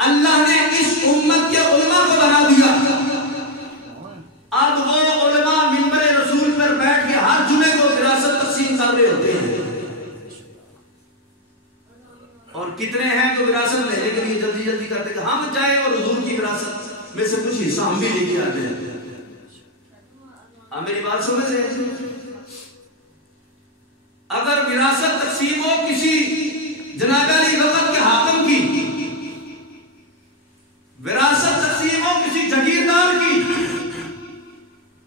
اللہ نے اس امت کے علماء کو بنا دیا. اب وہ علماء منبر رسول پر بیٹھ کے ہر جمعے کو وراثت تقسیم کر رہے ہوتے ہیں. اور کتنے ہیں جو وراثت لینے کے لیے جلدی جلدی کرتے کہ ہم جائیں اور حضور کی وراثت میں سے کچھ حصہ ہم بھی لے کے آتے ہیں. آپ میری بات سمجھ رہے ہیں؟ اگر وراثت تقسیم ہو کسی جناب علی وقت کے حاکم کی، وراثت تقسیم ہو کسی جگیردار کی،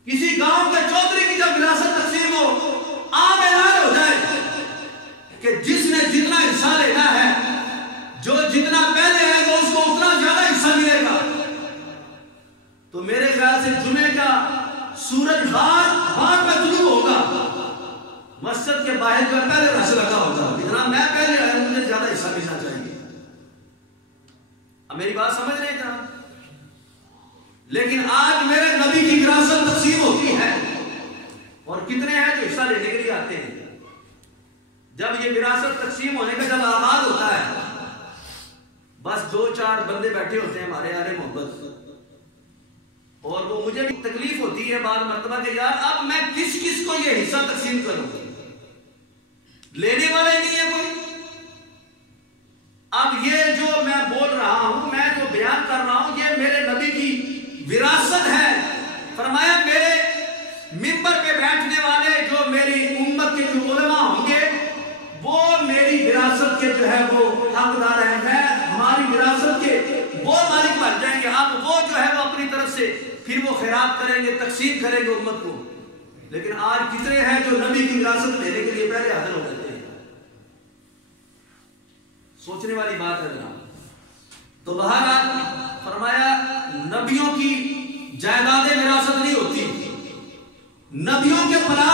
کسی گاؤں کے چودھری کی، جب وراثت تقسیم ہو عام اعلان ہو جائے کہ جس نے جتنا حصہ لینا ہے، جو جتنا پہلے ہے وہ اس کو اتنا زیادہ حصہ ملے گا، تو میرے خیال سے جمعے کا سورج بعد میں طلوع ہوگا، مسجد کے باہر جو پہلے رش لگا ہوگا کہ جناب میں پہلے آیا ہوں، مجھے زیادہ حصہ ملنا چاہیے. اب میری بات سمجھ رہے ہیں جناب؟ لیکن آج میرے نبی کی وراثت تقسیم ہوتی ہے اور کتنے ہیں جو حصہ لینے کے لیے آتے ہیں. جب یہ وراثت تقسیم ہونے کا جب آغاز ہوتا ہے، بس 2-4 بندے بیٹھے ہوتے ہیں ہمارے یار محبت، اور وہ مجھے بھی تکلیف ہوتی ہے بعض مرتبہ کہ یار اب میں کس کو یہ حصہ تقسیم کروں، لینے والے نہیں ہے کوئی. اب یہ جو میں بول رہا ہوں، میں جو بیان کر رہا ہوں، یہ میرے نبی کی وراثت ہے. فرمایا میرے منبر پہ بیٹھنے والے جو میری امت کے جو علماء ہوں گے وہ میری وراثت کے جو ہے وہ حقدار ہیں. میں ہماری وراثت کے وہ مالک بن جائیں گے. اب وہ جو ہے وہ اپنی طرف سے پھر وہ خیرات کریں گے، تقسیم کریں گے امت کو. لیکن آج کتنے ہیں جو نبی کی وراثت لینے کے لیے پہلے حاضر ہو جاتے ہیں؟ سوچنے والی بات ہے جناب. تو بہرحال فرمایا نبیوں کی جائیداد وراثت نہیں ہوتی، نبیوں کے پلان